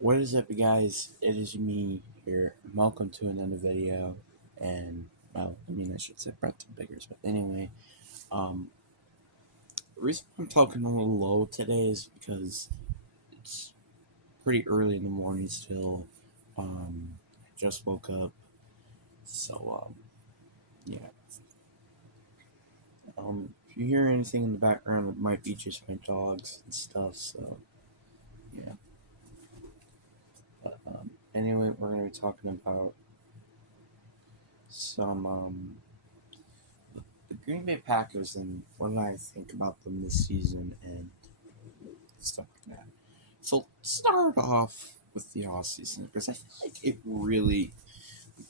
What is up, guys? It is me here. Welcome to another video. And, I should say Brett Biggers, but anyway, um, the reason I'm talking a little low today is because it's pretty early in the morning still. I just woke up, so, yeah. If you hear anything in the background, it might be just my dogs and stuff, so, yeah. But, anyway, we're going to be talking about some, the Green Bay Packers and what I think about them this season and stuff like that. So let's start off with the off season because I feel like it really,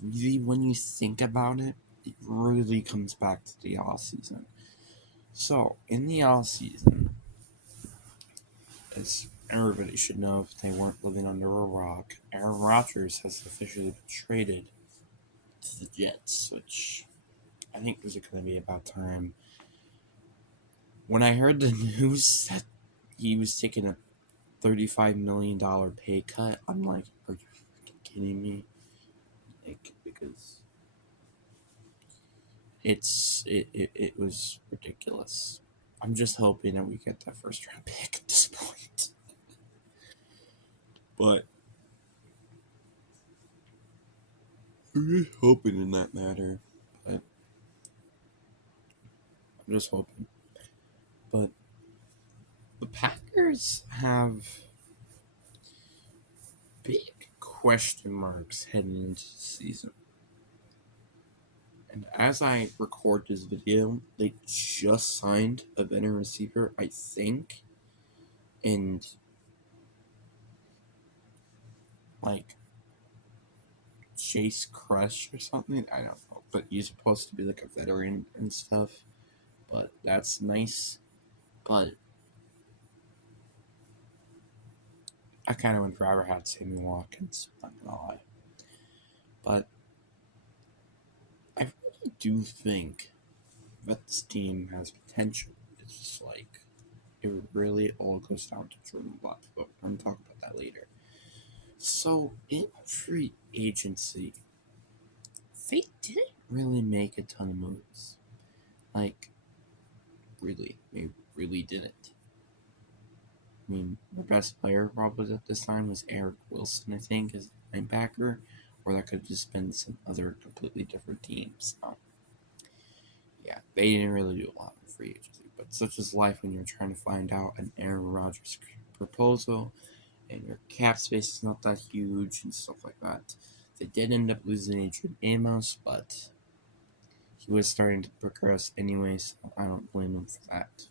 when you think about it, it really comes back to the off season. So in the off season, as everybody should know if they weren't living under a rock, Aaron Rodgers has officially been traded to the Jets, which I think was going to be about time. When I heard the news that he was taking a $35 million pay cut, I'm like, are you freaking kidding me? Like, because it was ridiculous. I'm just hoping that we get that first round pick at this point. But I'm just hoping in that matter. But I'm just hoping. But the Packers have big question marks heading into the season. And as I record this video, they just signed a veteran receiver, I think. And like Chase Crush or something. I don't know, but he's supposed to be like a veteran and stuff. But that's nice. But I kind of would rather have Sammy Watkins. Not gonna lie, but I really do think that this team has potential. It's just like it really all goes down to Jordan Love. But I'm gonna talk about that later. So in free agency, they didn't really make a ton of moves. Like, really, they really didn't. I mean, the best player probably at this time was Eric Wilson, I think, as a linebacker, or that could have just been some other completely different teams. Yeah, they didn't really do a lot in free agency, but such is life when you're trying to find out an Aaron Rodgers proposal and your cap space is not that huge and stuff like that. They did end up losing Adrian Amos, but he was starting to progress anyway, so I don't blame him for that.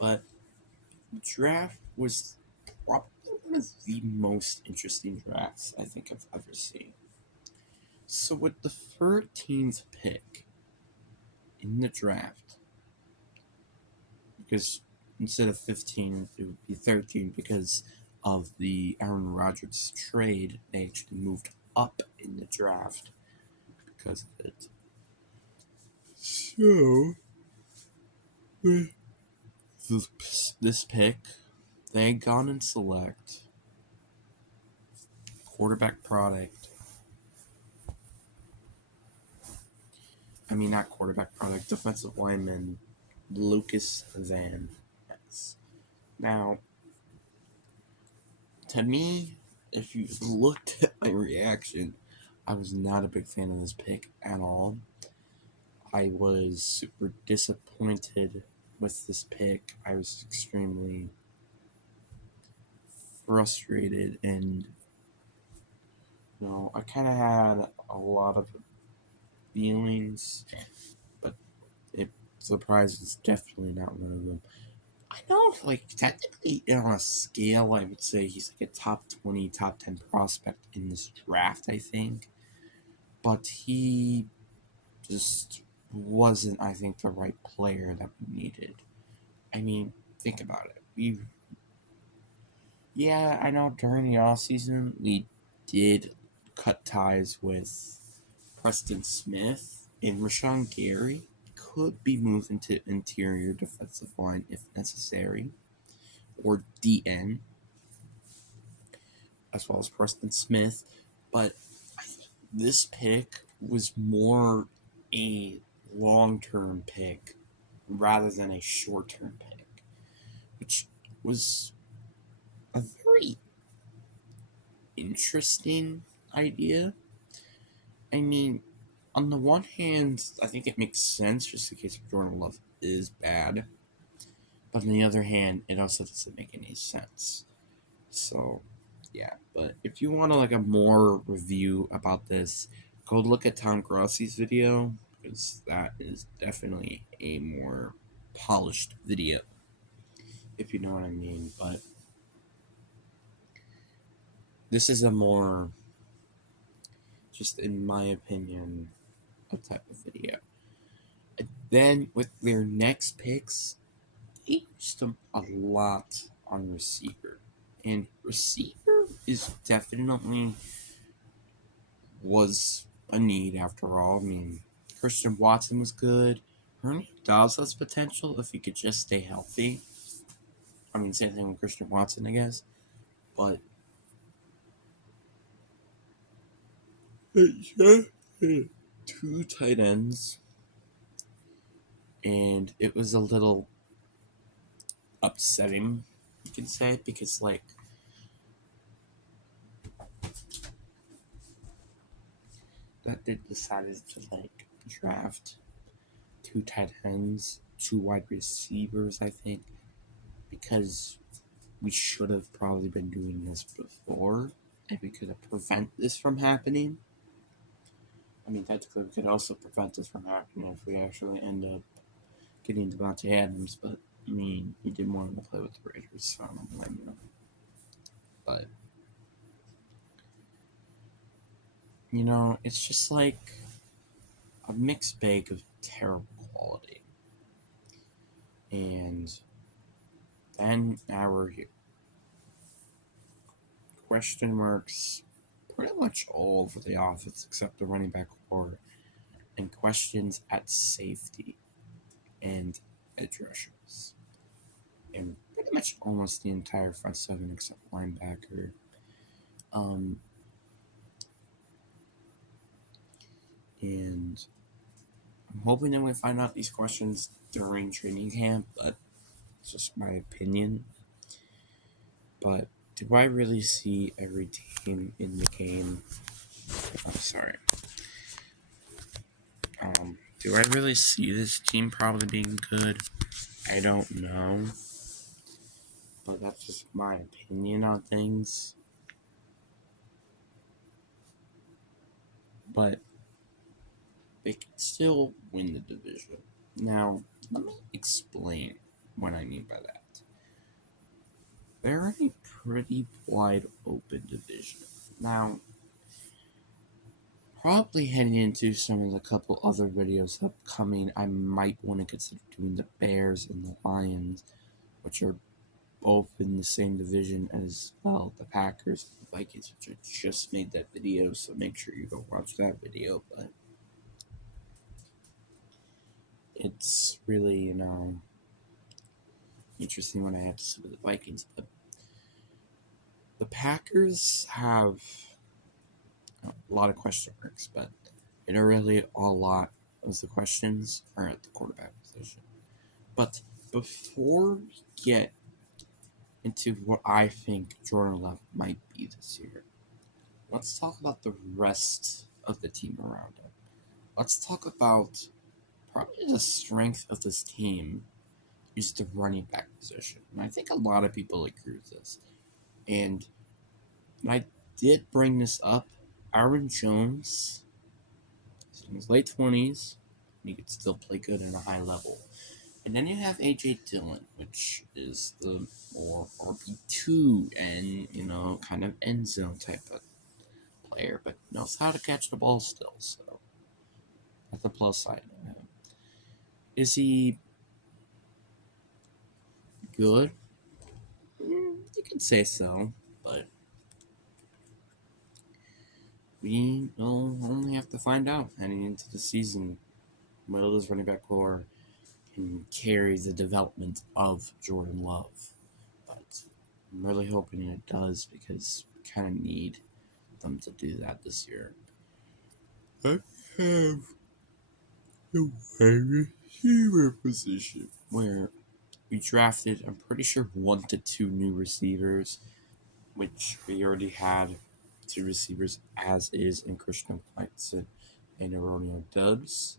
But the draft was probably one of the most interesting drafts I think I've ever seen. So, with the 13th pick in the draft, because instead of 15, it would be 13 because of the Aaron Rodgers trade, they actually moved up in the draft because of it. So, with this pick, they had gone and select quarterback product. I mean, not quarterback product, defensive lineman Lucas Van Ness. Now, to me, if you looked at my reaction, I was not a big fan of this pick at all. I was super disappointed with this pick. I was extremely frustrated, and I kind of had a lot of feelings, but it surprise is definitely not one of them. I know, like, technically on a scale, I would say he's like a top 20, top 10 prospect in this draft, I think. But he just wasn't, I think, the right player that we needed. I mean, think about it. Yeah, I know during the offseason, we did cut ties with Preston Smith and Rashawn Gary. Could be moved into interior defensive line if necessary. or DN, as well as Preston Smith. But I think this pick was more a long-term pick rather than a short-term pick, which was a very interesting idea. I mean, on the one hand, I think it makes sense just in case Jordan Love is bad. But on the other hand, it also doesn't make any sense. So, yeah. But if you want a more review about this, go look at Tom Grossi's video, because that is definitely a more polished video, if you know what I mean. But this is a more, just in my opinion, a type of video. And then with their next picks, they used them a lot on receiver. And receiver is definitely was a need after all. I mean, Christian Watson was good. Herman Dobbs has potential if he could just stay healthy. I mean, same thing with Christian Watson, I guess. But two tight ends, and it was a little upsetting, you can say, because that they decided to draft two tight ends, two wide receivers, I think, because we should have probably been doing this before, and we could have prevented this from happening. I mean, technically, we could also prevent this from happening if we actually end up getting Devontae Adams, but I mean, he didn't want him to play with the Raiders, so I don't blame him. But, it's just like a mixed bag of terrible quality. And then now we're here. Question marks pretty much all over the offense except the running back core, and questions at safety and edge rushers, and pretty much almost the entire front seven except linebacker. And I'm hoping that we find out these questions during training camp, but it's just my opinion. But do I really see every team in the game? I'm sorry. Do I really see this team probably being good? I don't know. But that's just my opinion on things. But they can still win the division. Now, let me explain what I mean by that. They're a pretty wide open division. Now, probably heading into some of the couple other videos upcoming, I might want to consider doing the Bears and the Lions, which are both in the same division as well, the Packers and the Vikings, which I just made that video, so make sure you go watch that video. But it's really, interesting what I have to say about the Vikings. But the Packers have a lot of question marks, but really a lot of the questions are at the quarterback position. But before we get into what I think Jordan Love might be this year, let's talk about the rest of the team around him. Let's talk about probably the strength of this team is the running back position. And I think a lot of people agree with this. And I did bring this up. Aaron Jones is in his late 20s. And he could still play good at a high level. And then you have A.J. Dillon, which is the more RB2 and, kind of end zone type of player, but knows how to catch the ball still. So that's the plus side of him. Is he good? You could say so, but we will only have to find out heading into the season whether this running back core can carry the development of Jordan Love. But I'm really hoping it does because we kind of need them to do that this year. I have the wide receiver position where we drafted, I'm pretty sure, 1 to 2 new receivers, which we already had 2 receivers as is in Christian Watson and Romeo Dubs.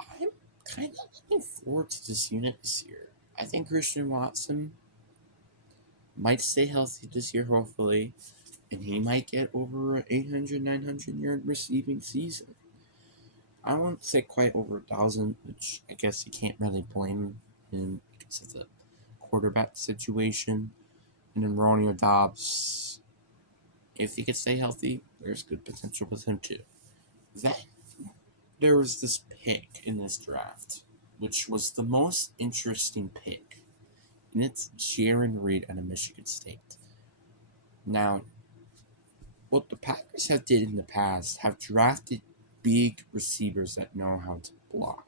I'm kind of looking forward to this unit this year. I think Christian Watson might stay healthy this year, hopefully, and he might get over an 800, 900 yard receiving season. I won't say quite over 1,000, which I guess you can't really blame him because of the quarterback situation. And then Romeo Dobbs, if he could stay healthy, there's good potential with him too. Then there was this pick in this draft, which was the most interesting pick, and it's Jaron Reed out of Michigan State. Now, what the Packers have did in the past have drafted big receivers that know how to block.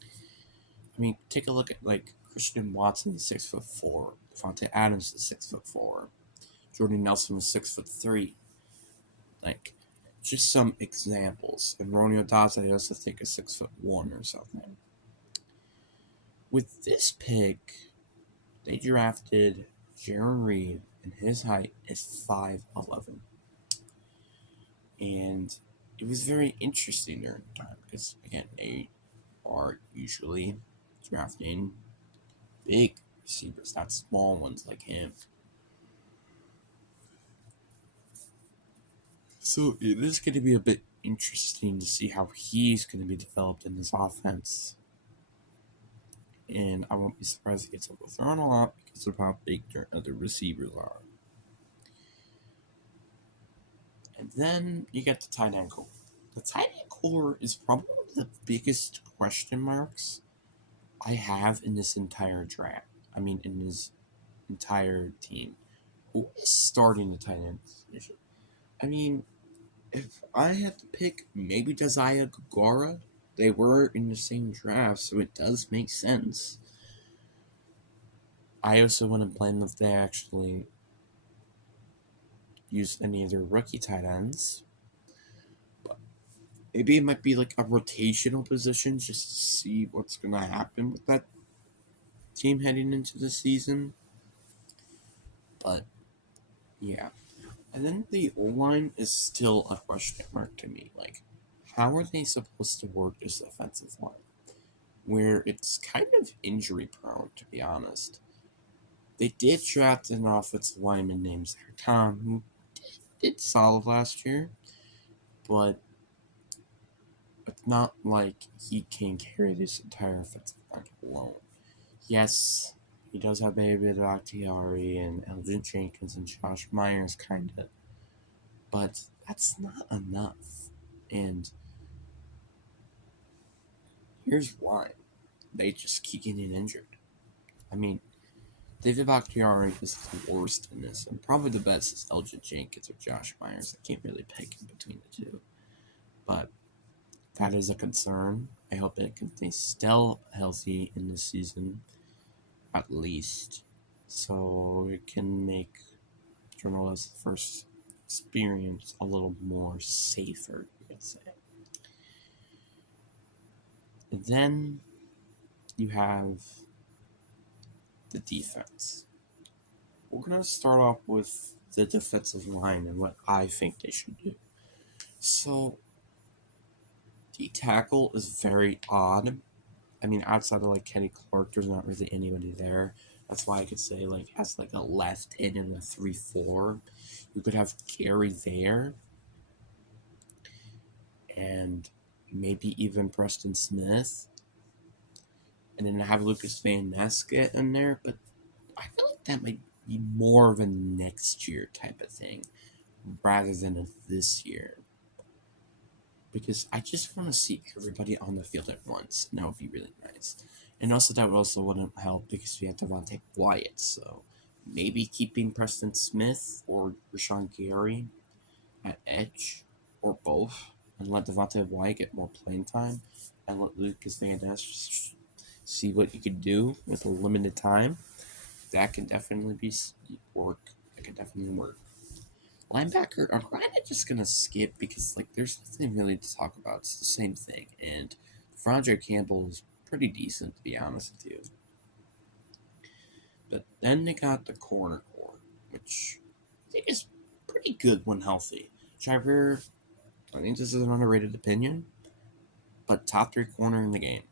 I mean, take a look at like Christian Watson is 6'4", Devontae Adams is 6'4", Jordan Nelson was 6'3". Like, just some examples. And Romeo Dobbs, I also think is 6'1" or something. With this pick, they drafted Jaron Reed, and his height is 5'11". And it was very interesting during the time because, again, they are usually drafting big receivers, not small ones like him. So it is going to be a bit interesting to see how he's going to be developed in this offense. And I won't be surprised he gets overthrown a lot because of how big their other receivers are. And then you get the tight end core. The tight end core is probably one of the biggest question marks I have in this entire draft. I mean, in this entire team. Who is starting the tight end position? I mean, if I had to pick, maybe Josiah Gagara. They were in the same draft, so it does make sense. I also wouldn't blame if they actually used any of their rookie tight ends. But maybe it might be like a rotational position just to see what's going to happen with that team heading into the season. But, yeah. And then the O-line is still a question mark to me. Like, how are they supposed to work this offensive line? Where it's kind of injury prone, to be honest. They did draft an offensive lineman named Zach Tom, who did solid last year, but it's not like he can carry this entire offensive line alone. Yes, he does have David Bakhtiari and Elgin Jenkins and Josh Myers, kind of, but that's not enough. And here's why. They just keep getting injured. I mean, David Bakhtiari is the worst in this, and probably the best is Elgin Jenkins or Josh Myers. I can't really pick in between the two. But that is a concern. I hope it can stay still healthy in this season, at least, so it can make Jornala's first experience a little more safer, you could say. And then you have the defense. We're going to start off with the defensive line and what I think they should do. So, D tackle is very odd. I mean, outside of like Kenny Clark, there's not really anybody there. That's why I could say like as like a left end and a 3-4, you could have Gary there, and maybe even Preston Smith, and then have Lucas Van Ness get in there. But I feel like that might be more of a next year type of thing rather than a this year. Because I just want to see everybody on the field at once, and that would be really nice. And also, that would also wouldn't help because we have Devontae Wyatt, so maybe keeping Preston Smith or Rashawn Gary at edge, or both, and let Devontae Wyatt get more playing time, and let Lucas Van Ness see what he could do with a limited time. that can definitely work. That can definitely work. Linebacker, I'm kind of just gonna skip because like there's nothing really to talk about. It's the same thing, and Frondre Campbell is pretty decent to be honest with you. But then they got the corner core, which I think is pretty good when healthy. Trevor, I think this is an underrated opinion, but top three corner in the game.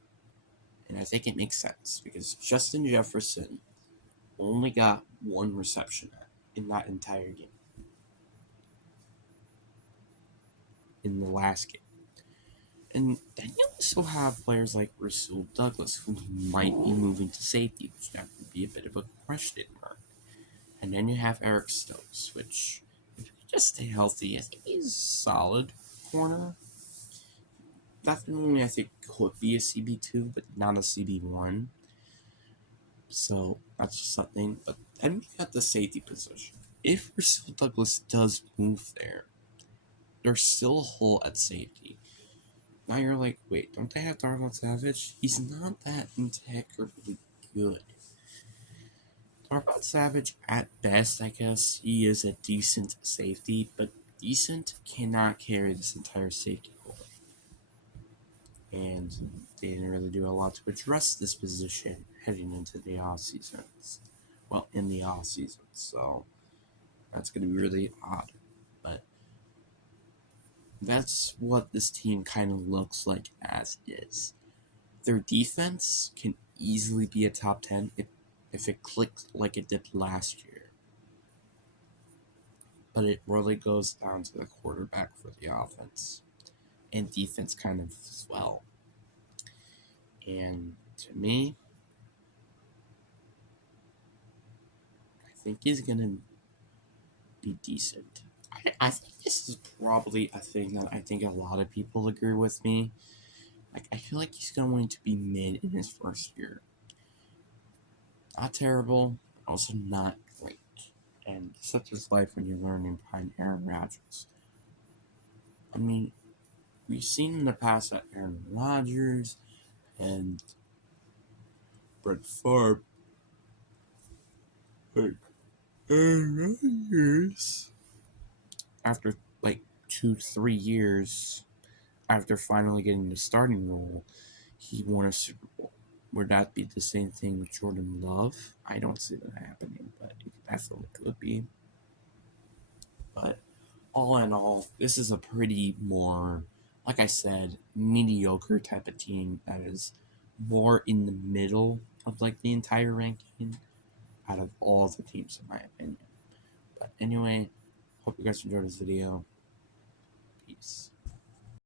And I think it makes sense because Justin Jefferson only got one reception in that entire game. In the last game. And then you also have players like Rasul Douglas, who might be moving to safety, which that would be a bit of a question mark. And then you have Eric Stokes, which, if he just stay healthy, I think he's solid corner. Definitely, I think could be a CB2, but not a CB1. So that's just something. But then we got the safety position. If Rasul Douglas does move there, there's still a hole at safety. Now you're like, wait, don't they have Darnell Savage? He's not that integrably good. Darnell Savage, at best, I guess, he is a decent safety, but decent cannot carry this entire safety core. And they didn't really do a lot to address this position heading into the off seasons. Well, in the off season, so that's going to be really odd. But that's what this team kind of looks like as is. Their defense can easily be a top 10 if it clicks like it did last year. But it really goes down to the quarterback for the offense and defense kind of as well. And to me, I think he's going to be decent. I think this is probably a thing that I think a lot of people agree with me. Like, I feel like he's going to be mid in his first year. Not terrible, also not great. And such is life when you're learning behind Aaron Rodgers. I mean, we've seen in the past that Aaron Rodgers and Brett Favre, like Aaron Rodgers, after like 2-3 years after finally getting the starting role, he won a Super Bowl. Would that be the same thing with Jordan Love? I don't see that happening, but it definitely could be. But all in all, this is a pretty more, like I said, mediocre type of team that is more in the middle of like the entire ranking out of all the teams, in my opinion. But anyway, hope you guys enjoyed this video. Peace.